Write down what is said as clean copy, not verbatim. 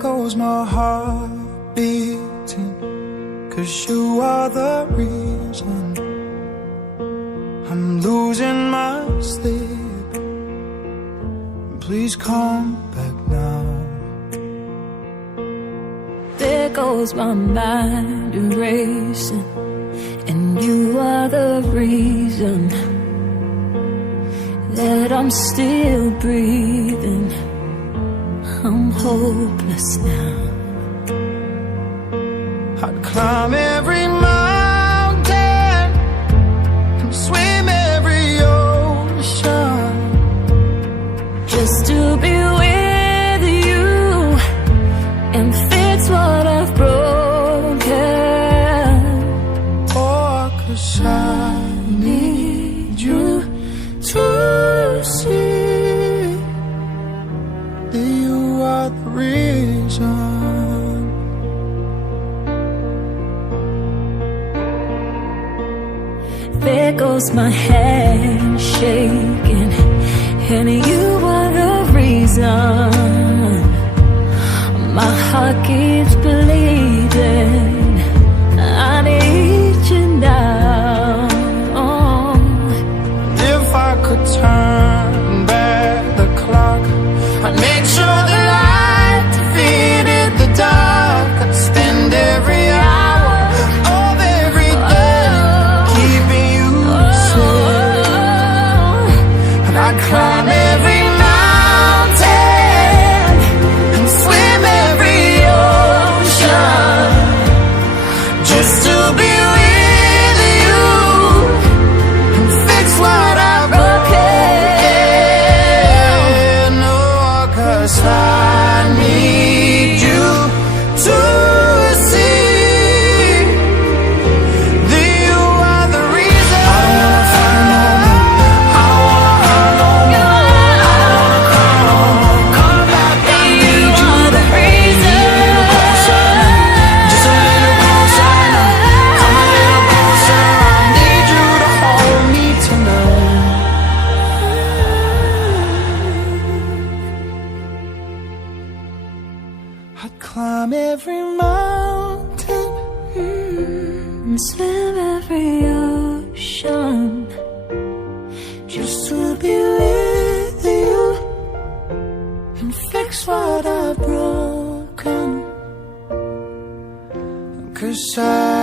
goes my heart beating, 'cause you are the reason I'm losing my sleep. Please come back now. There goes my mind erasing, and you are the reason that I'm still breathing. I'm hopeless now. I'd climb every mountain and swim every ocean just to be with you and fix what I've broken. Oh, 'cause I need you to see that you are the reason. There goes my hand shaking, and you are the reason my heart keeps bleeding. I need you now. If I could turn back the clock, I'd make sure the light defeated the dark. I'd spend every hour of every day keeping you safe, and I'd climb every mountain and swim every ocean just to be with you and fix what I've broken. Oh, 'cause I need you to see that you are the reason. I wanna find no more, I wanna hurt no more, I wanna cry no more. Come back, I need you the reason. Just a little closer, come a little closer. I need you to hold me tonight. I'd climb every mountain And swim every ocean just to be with you and fix what I've broken. 'Cause I